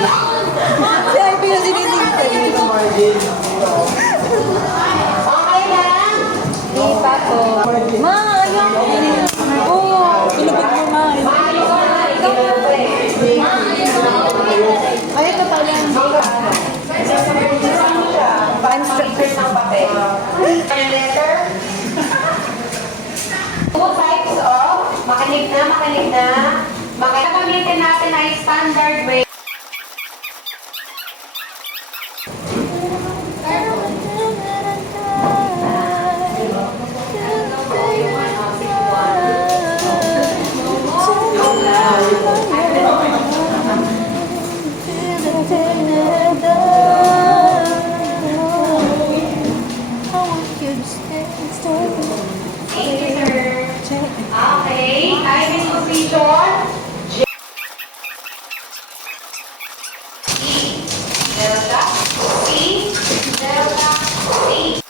Si Ivy yung sinisingin. Okay na? Di pa po. Ma, ayaw. Oo, ilubig mo, ma. Ay, ito pala. Pang-sticker ng papel. Letter. Two types of makinig na. Gagamitin natin ay standard way. Okay, I will position. Delta, C, delta, C.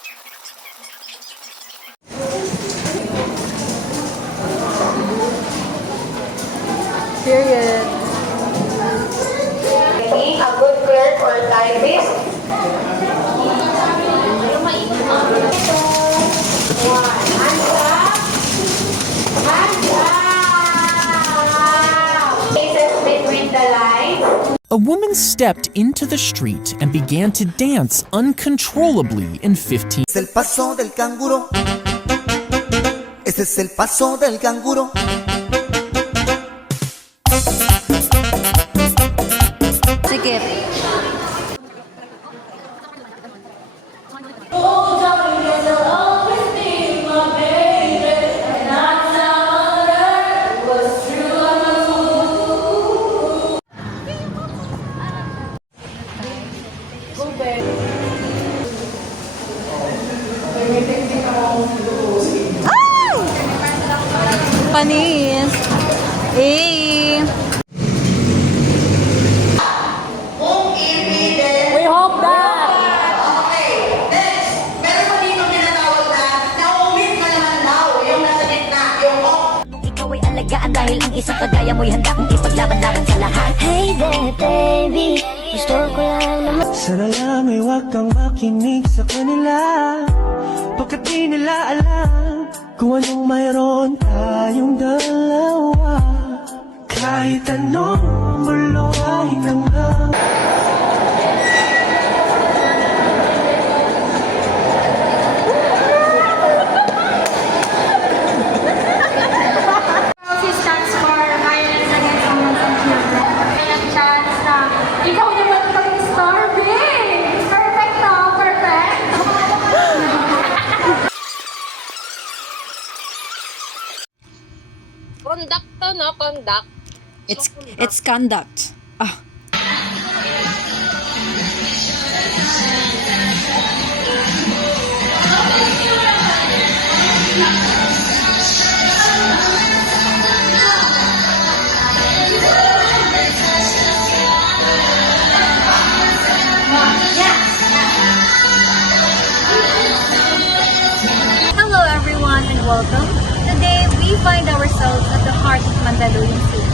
Period. Being a good clerk or typist. One, hands up. Hands up. Spaces between the lines. A woman stepped into the street and began to dance uncontrollably in 15. Es el paso del canguro. Ese es el paso del canguro. Sige. Panis. Eh. We hope that. Okay, next. Meron pa dito tinatawag na na-omit na naman daw. Yung nasa gitna, yung off. Ikaw ay alagaan dahil ang isang kagaya mo'y handa kong ipaglaban-laban sa lahat. Hey there, baby, gusto ko lang naman. Sana lang ay huwag kang makinig sa kanila, pagkat di nila alam kung anong mayroon tayong dalawa. Kahit anong mulo ay nangang. Stands for Violence Against Women and Children. May chance na ikaw naman pag starving! Perfect no? Perfect! Conduct to, no? Conduct. It's conduct. Ah. Hello everyone and welcome. Today we find ourselves at the heart of Mandaluyong City.